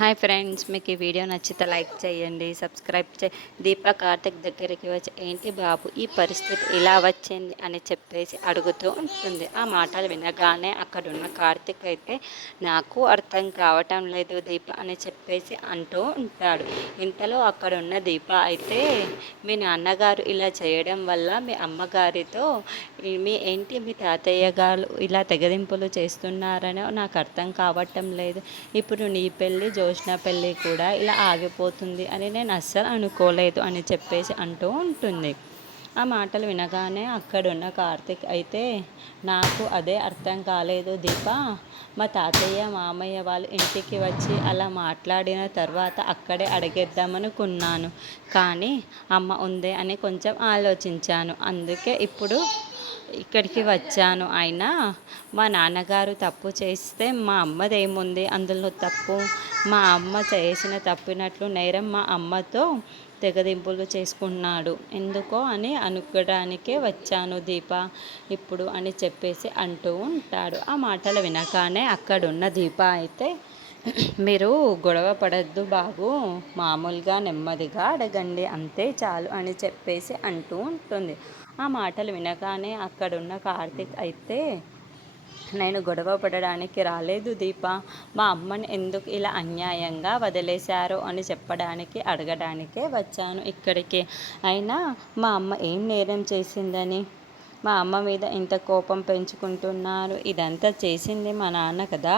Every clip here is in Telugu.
హాయ్ ఫ్రెండ్స్, మీకు ఈ వీడియో నచ్చితే లైక్ చేయండి, సబ్స్క్రైబ్ దీప కార్తిక్ దగ్గరికి వచ్చి ఏంటి బాబు ఈ పరిస్థితి ఇలా వచ్చింది అని చెప్పేసి అడుగుతూ ఉంటుంది. ఆ మాటలు వినగానే అక్కడున్న కార్తిక్ అయితే నాకు అర్థం కావటం లేదు దీప అని చెప్పేసి అంటూ ఉంటాడు. ఇంతలో అక్కడున్న దీప అయితే మీ నాన్నగారు ఇలా చేయడం వల్ల మీ అమ్మగారితో మీ తాతయ్య గారు ఇలా తెగదింపులు చేస్తున్నారని నాకు అర్థం కావటం లేదు. ఇప్పుడు నీ పెళ్ళి జోష్న పెళ్ళి కూడా ఇలా ఆగిపోతుంది అని నేను అస్సలు అనుకోలేదు అని చెప్పేసి అంటూ ఉంటుంది. ఆ మాటలు వినగానే అక్కడున్న కార్తిక్ అయితే నాకు అదే అర్థం కాలేదు దీప. మా తాతయ్య మామయ్య వాళ్ళు ఇంటికి వచ్చి అలా మాట్లాడిన తర్వాత అక్కడే అడిగేద్దామనుకున్నాను, కానీ అమ్మ ఉందే అని కొంచెం ఆలోచించాను. అందుకే ఇప్పుడు ఇక్కడికి వచ్చాను. అయినా మా నాన్నగారు తప్పు చేస్తే మా అమ్మదేముంది అందులో తప్పు? మా అమ్మ చేసిన తప్పినట్లు నేరం మా అమ్మతో తెగదింపులు చేసుకున్నాడు ఎందుకో అని అనుకోవడానికే వచ్చాను దీప ఇప్పుడు అని చెప్పేసి అంటూ ఉంటాడు. ఆ మాటలు వినగానే అక్కడున్న దీప అయితే మీరు గొడవ పడద్దు బాబు, మామూలుగా నెమ్మదిగా అడగండి అంతే చాలు అని చెప్పేసి అంటూ ఉంటుంది. ఆ మాటలు వినగానే అక్కడున్న కార్తిక్ అయితే నేను గొడవ పడడానికి రాలేదు దీప, మా అమ్మని ఎందుకు ఇలా అన్యాయంగా వదిలేశారో అని చెప్పడానికి అడగడానికే వచ్చాను ఇక్కడికి. అయినా మా అమ్మ ఏం నేరం చేసిందని మా అమ్మ మీద ఇంత కోపం పెంచుకుంటున్నారు? ఇదంతా చేసింది మా నాన్న కదా,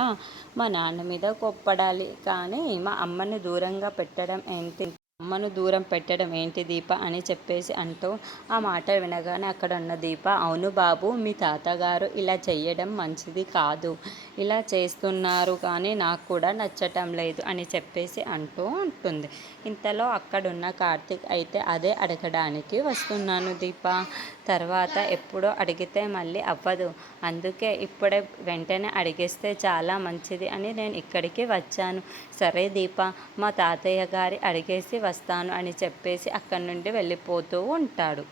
మా నాన్న మీద కోప్పడాలి కానీ మా అమ్మను దూరంగా పెట్టడం ఏంటి, అమ్మను దూరం పెట్టడం ఏంటి దీప అని చెప్పేసి అంటూ ఆ మాట వినగానే అక్కడ ఉన్న దీప అవును బాబు, మీ తాతగారు ఇలా చెయ్యడం మంచిది కాదు, ఇలా చేస్తున్నారు కానీ నాకు కూడా నచ్చటం లేదు అని చెప్పేసి అంటూ ఉంటుంది. ఇంతలో అక్కడున్న కార్తిక్ అయితే అదే అడగడానికి వస్తున్నాను దీప, తర్వాత ఎప్పుడో అడిగితే మళ్ళీ అవ్వదు, అందుకే ఇప్పుడే వెంటనే అడిగేస్తే చాలా మంచిది అని నేను ఇక్కడికి వచ్చాను. సరే దీప, మా తాతయ్య గారి అడిగేసి వస్తాను అని చెప్పేసి అక్కడి నుండి వెళ్ళిపోతూ ఉంటాడు.